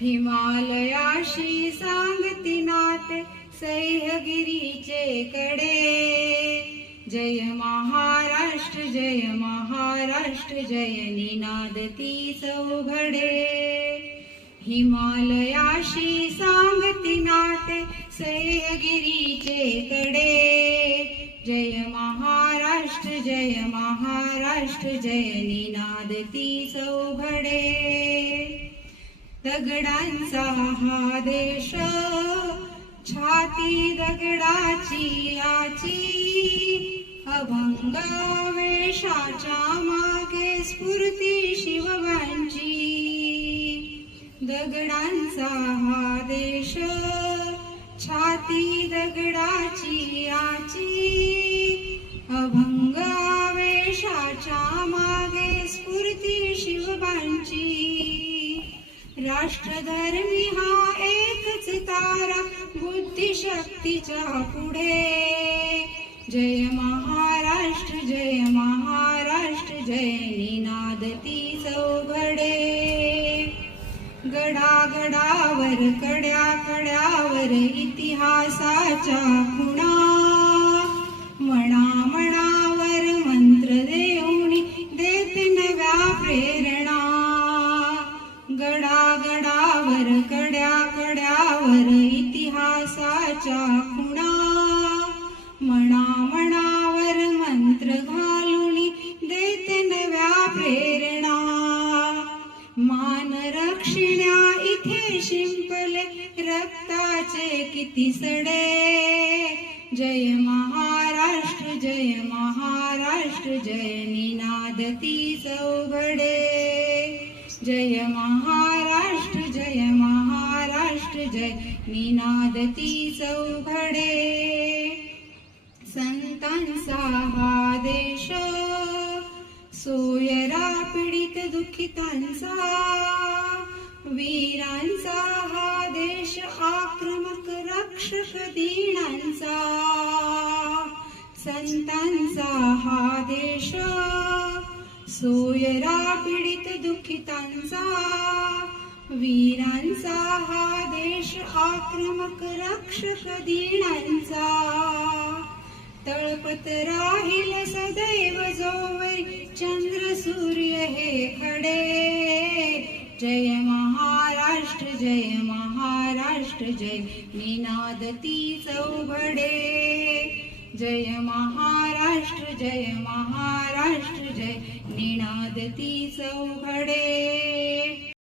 हिमालयाशी सांगती नाते सह्यगिरीचे कडे. जय महाराष्ट्र जय महाराष्ट्र जय निनादती चौघडे. हिमालयाशी सांगती नाते सह्यगिरीचे कडे. जय महाराष्ट्र जय महाराष्ट्र जय निनादती चौघडे. दगडांचा हा देश छाती दगडाची आची अभंग वेशाच्या मागे स्फूर्ती शिवबांची दगडांचा हा देश छाती दगडाची आची अभंग वेशाच्या राष्ट्रधर्मी हा एकच तारा बुद्धिशक्तीच्या पुढे. जय महाराष्ट्र जय महाराष्ट्र जय निनादती चौघडे. गडागडावर कड्या कड्यावर इतिहासाच्या खुणा कड्या कड्यावर इतिहासाच्या खुणा. म्हणा म्हणावर मंत्र घालून देते नव्या प्रेरणा. मान रक्षिण्या इथे शिंपले रक्ताचे किती सडे. जय महाराष्ट्र जय महाराष्ट्र जय निनादती चौघडे. जय महा महाराष्ट्र जय निनादती चौघडे संतांचा हा देश सोयरा पीडित दुःखितांचा वीरांचा हा देश आक्रमक रक्षक दीनांचा संतांचा हा देश सोयरा पीडित दुःखितांचा वीरांचा आक्रमक राक्षस दीनांचा. तळपत राहील सदैव जोवर चंद्र सूर्य हे खडे. जय महाराष्ट्र जय महाराष्ट्र जय निनादती चौघडे. जय महाराष्ट्र जय महाराष्ट्र जय निनादती चौघडे.